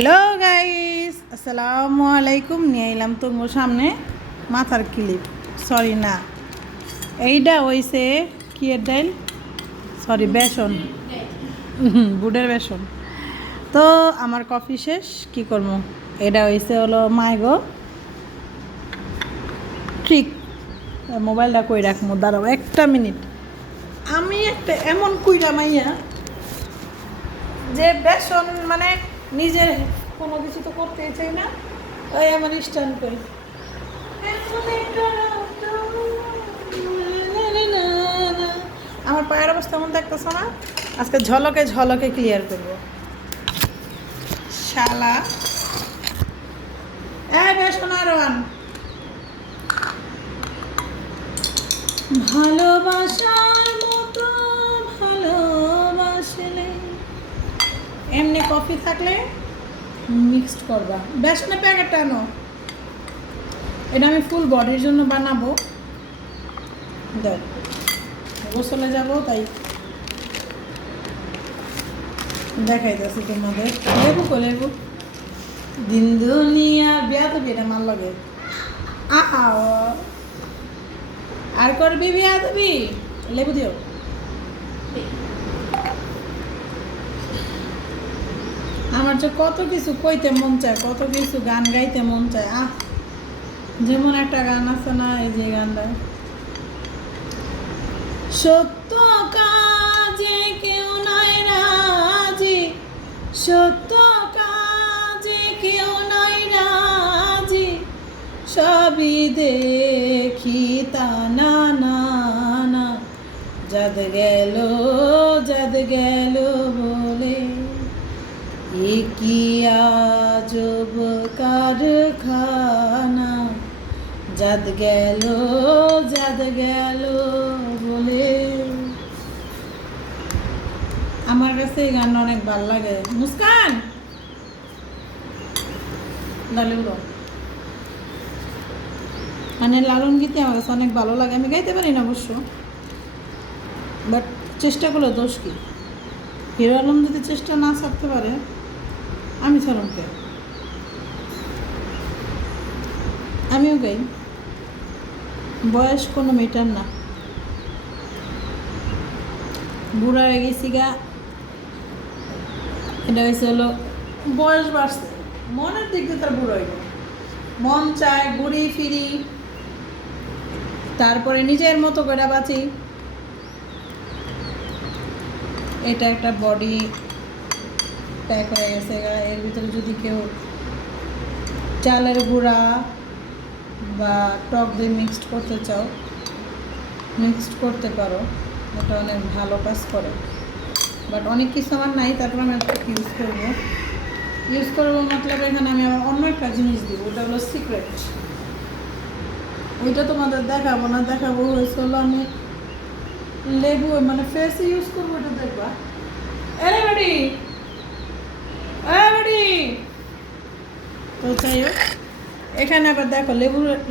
Hello guys, আসসালামু আলাইকুম। নিয়ে এলাম তোমার সামনে মাথার ক্লিপ। সরি না, এইটা হইছে কি এর ডাইল, সরি বেসন, বুটের বেসন। তো আমার কফি শেষ, কি করবো। এটা হইছে হলো মাইগো ট্রিক। মোবাইলটা কই রাখবো, দাঁড়াও একটা মিনিট। আমি একটা এমন কুইরা মাইয়া যে বেসন মানে নিজের কোনো কিছু তো করতেই চাই না, তাই আমার স্ট্যান্ড করি। আমার পায়ের অবস্থা এমন দেখতেছো না, আজকে ঝলকে ঝলকে ক্লিয়ার করবো। শালা বেসন আর ওয়ান ভালোবাসার মতো ভালোবাসলে এমনি কফি থাকলে মিক্সড করবা। বেসনের প্যাকেটটা আনো, এটা আমি ফুল বডির জন্য বানাবো। দেখ গোসলে যাবো তাই দেখাই যাচ্ছে তোমাদের। লেবু কো লেবু দিন দুনিয়া বিয়া তো বিয়েটা মার লাগে। আও আর করবি বিয়া দিবি, লেবু দিও। আমার যে কত কিছু কইতে মন চায়, কত কিছু গান গাইতে মন চায়। যেমন একটা গান আছে না, এই যে গানটা, সত্য কাজে কেউ নয় রাজি, সত্য কাজে কেউ নয় রাজি, সবই দেখি তা না না না, যাদ গেল বলে কি আজব কারখানা, যাদ গেল বলে। আমার কাছে এই গানটা অনেক ভালো লাগে। মুস্কান লালুর মানে লালন গীতি আমার কাছে অনেক ভালো লাগে। আমি গাইতে পারি না অবশ্য, বাট চেষ্টা করলে দোষ কি। হিরো আলম যদি চেষ্টা না ছাড়তে পারে, আমি ছাড়মকে, আমিও গাই। বয়স কোনো মেটার না, বুড়া হয়ে গেছি গা। এটা হয়েছে হলো বয়স বাড়ছে, মনের দিক দিয়ে তার বুড়ো হইব। মন চায় ঘুরি ফিরি, তারপরে নিজের মতো করে বাঁচি। এটা একটা বডি প্যাক হয়ে গেছে গা। এর ভিতরে যদি কেউ চালের গুঁড়া বা টক দিয়ে মিক্সড করতে চাও, মিক্সড করতে পারো। এটা অনেক ভালো কাজ করে, বাট অনেক কিছু আমার নাই, তারপর আমি একটা ইউজ করবো মতলব এখানে আমি আবার অন্য একটা জিনিস দিব। ওটা হলো সিক্রেট, ওইটা তোমাদের দেখাবো না। দেখাবো হয়েছে হলো আমি লেবু মানে ফেসে ইউজ করবো, ওটা দেখবা। এরে বাড়ি তো যাই হোক, এখানে আবার দেখো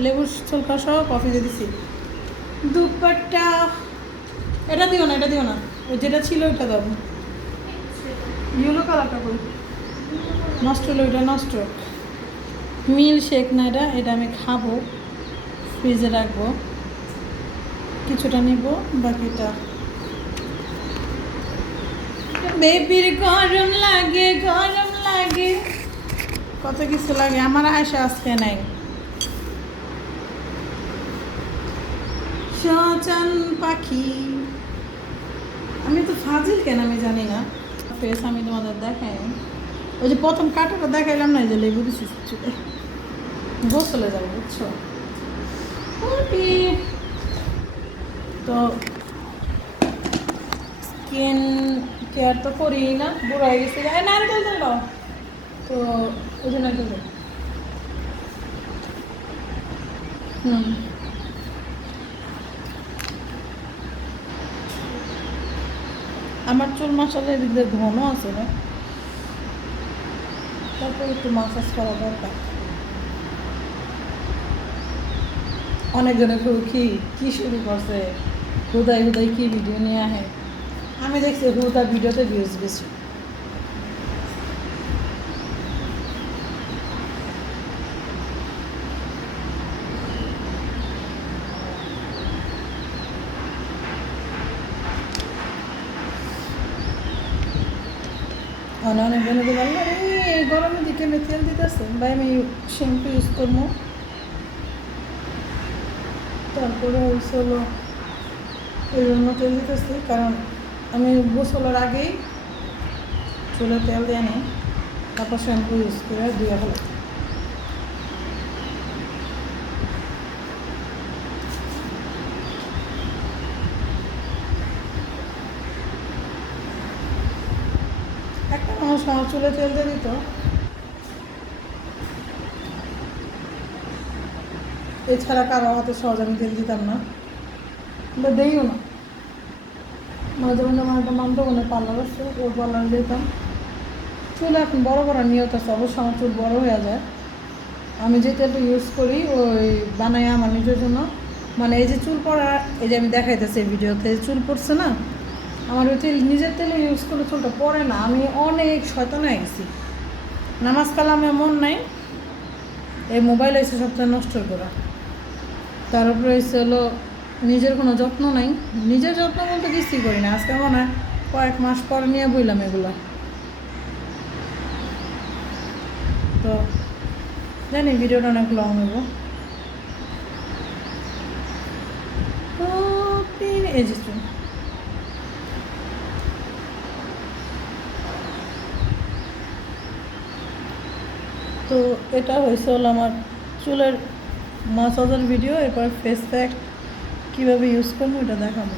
লেবুর ছলকা সহ কফি দিয়ে দিছি। দুপাট্টা এটা দিও না, ওই যেটা ছিল ওইটা দাও। ইয়েলো কালারটা করি নষ্ট হলো, ওইটা নষ্ট। মিল শেক না, এটা আমি খাবো, ফ্রিজে রাখবো। কিছুটা নিব, বাকিটা বেবির গরম লাগে কত কিছু লাগে। আমার আয়সা আজকে নাই। সচান পাখি, আমি তো ফাজিল কেন আমি জানি না। ফেস আমি তোমাদের দেখাই, ওই যে প্রথম কাটাটা দেখাইলাম না, এই যে লেবু দিচ্ছি গোসলে যাবে, বুঝছো। তো স্কিন কেয়ার তো করি না, বুড়ো হয়ে গেছে। নারকেল তেল দাও তো, ওই যে নারকেল তেল। আমার চুল মাসালে এদিক দিয়ে ঘন আছে না, তারপর একটু মাসাজ করা দরকার। অনেকজনে কি শুরু করছে, হুদাই কি ভিডিও নিয়ে আহে। আমি দেখছি হুদা ভিডিওতে ভিউজ বেশি। অনেক বন্ধুকে বললো এই গরমের দিকে আমি তেল দিতেছে ভাই আমি শ্যাম্পু ইউজ করবো। তারপরে হয়েছে হলো এই জন্য তেল দিতেছি, কারণ আমি গোসলের আগেই চুলে তেল দিয়ে নিই, তারপর শ্যাম্পু ইউজ করে ধুয়ে ফেলাই। একটা মানুষ আমার চুলে তেল দিয়ে দিত, এছাড়া কারো হাতে সহজ আমি তেল দিতাম না বা দেইও না। মাঝে মাঝে আমার একটা মানতে মনে পার্লার আছে, ওর পার্লারে যেতাম। চুল এখন বড় বড় নিয়ত আছে, অবশ্য আমার চুল বড় হয়ে যায়। আমি যে তেলটা ইউজ করি ওই বানাই আমার নিজের জন্য, মানে এই যে চুল পড়া, এই যে আমি দেখাইতেছি এই ভিডিওতে চুল পড়ছে না, আমার ওই তেল নিজের তেলে ইউজ করলে চুলটা পড়ে না। আমি অনেক শয়তান হয়ে গেছি, নামাজ কালামে মন নাই, এই মোবাইল এসে সবচেয়ে নষ্ট করা। তার উপরে এসে হলো নিজের কোনো যত্ন নাই, নিজের যত্ন বলতে কিছুই করি না। আজকে মনে হয় কয়েক মাস পর নিয়ে বইলাম এগুলো। তো জানি ভিডিওটা অনেক লং হইব। তো এই যে চুল, তো এটা হয়েছে হলো আমার চুলের মাসাজের ভিডিও। এরপর ফেস প্যাক কীভাবে ইউজ করবো এটা দেখাবো।